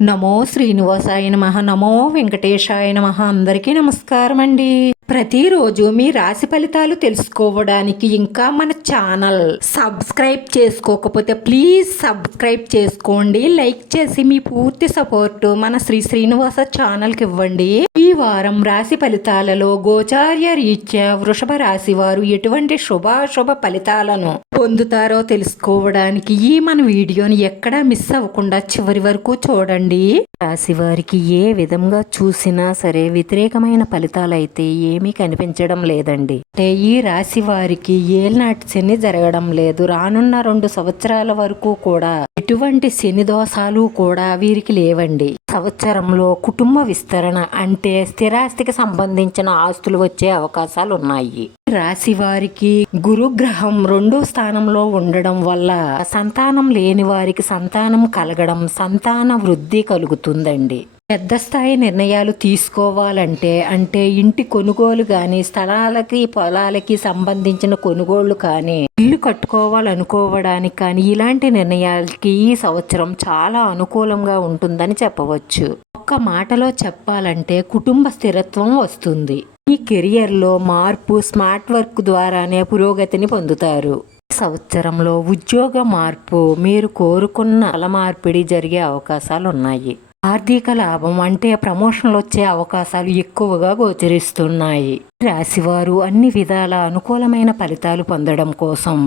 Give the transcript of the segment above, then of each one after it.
నమో శ్రీనివాసాయ నమః. నమో వెంకటేశాయ నమః. అందరికీ నమస్కారం అండి. ప్రతిరోజు మీ రాశి ఫలితాలు తెలుసుకోవడానికి ఇంకా మన ఛానల్ సబ్స్క్రైబ్ చేసుకోకపోతే ప్లీజ్ సబ్స్క్రైబ్ చేసుకోండి. లైక్ చేసి మీ పూర్తి సపోర్ట్ మన శ్రీనివాస ఛానల్కి ఇవ్వండి. ఈ వారం రాశి ఫలితాలలో గోచార్య రీత్యా వృషభ రాశి వారు ఎటువంటి శుభాశుభ ఫలితాలను పొందుతారో తెలుసుకోవడానికి ఈ మన వీడియోని ఎక్కడా మిస్ అవ్వకుండా చివరి వరకు చూడండి. రాశి వారికి ఏ విధంగా చూసినా సరే వ్యతిరేకమైన ఫలితాలైతే ఏమీ కనిపించడం లేదండి. అంటే ఈ రాశి వారికి ఏళ్ళనాటి శని జరగడం లేదు. రానున్న 2 సంవత్సరాల వరకు కూడా ఎటువంటి శని దోషాలు కూడా వీరికి లేవండి. సంవత్సరంలో కుటుంబ విస్తరణ అంటే స్థిరాస్తికి సంబంధించిన ఆస్తులు వచ్చే అవకాశాలు ఉన్నాయి. రాశి వారికి గురుగ్రహం 2వ స్థానంలో ఉండడం వల్ల సంతానం లేని వారికి సంతానం కలగడం, సంతాన వృద్ధి కలుగుతుందండి. పెద్ద స్థాయి నిర్ణయాలు తీసుకోవాలంటే అంటే ఇంటి కొనుగోలు కానీ, స్థలాలకి పొలాలకి సంబంధించిన కొనుగోళ్లు కానీ, ఇల్లు కట్టుకోవాలనుకోవడానికి కానీ ఇలాంటి నిర్ణయాలకి ఈ సంవత్సరం చాలా అనుకూలంగా ఉంటుందని చెప్పవచ్చు. ఒక్క మాటలో చెప్పాలంటే కుటుంబ స్థిరత్వం వస్తుంది. ఈ కెరియర్లో మార్పు స్మార్ట్ వర్క్ ద్వారానే పురోగతిని పొందుతారు. సంవత్సరంలో ఉద్యోగ మార్పు, మీరు కోరుకున్న మార్పిడి జరిగే అవకాశాలు ఉన్నాయి. ఆర్థిక లాభం అంటే ప్రమోషన్లు వచ్చే అవకాశాలు ఎక్కువగా గోచరిస్తున్నాయి. రాశివారు అన్ని విధాల అనుకూలమైన ఫలితాలు పొందడం కోసం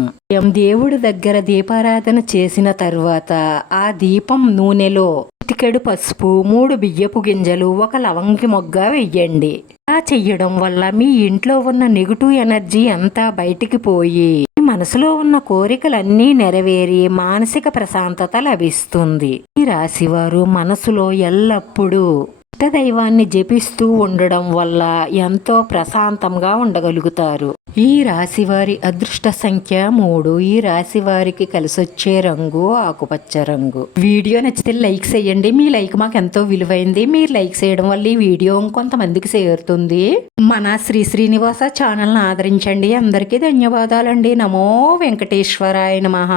దేవుడి దగ్గర దీపారాధన చేసిన తరువాత ఆ దీపం నూనెలో చిటికెడు పసుపు, 3 బియ్యపు గింజలు, 1 లవంగి మొగ్గ వెయ్యండి. ఇలా చెయ్యడం వల్ల మీ ఇంట్లో ఉన్న నెగిటివ్ ఎనర్జీ అంతా బయటికి పోయి మనసులో ఉన్న కోరికలన్నీ నెరవేరి మానసిక ప్రశాంతత లభిస్తుంది. ఈ రాశివారు మనసులో ఎల్లప్పుడూ దైవాన్ని జపిస్తూ ఉండడం వల్ల ఎంతో ప్రశాంతంగా ఉండగలుగుతారు. ఈ రాశి వారి అదృష్ట సంఖ్య 3. ఈ రాశి వారికి కలిసొచ్చే రంగు ఆకుపచ్చ రంగు. వీడియో నచ్చితే లైక్ చేయండి. మీ లైక్ మాకు ఎంతో విలువైంది. మీరు లైక్ చేయడం వల్ల ఈ వీడియో కొంతమందికి చేరుతుంది. మన శ్రీనివాస ఛానల్ని ఆదరించండి. అందరికీ ధన్యవాదాలండి. నమో వెంకటేశ్వరాయ నమః.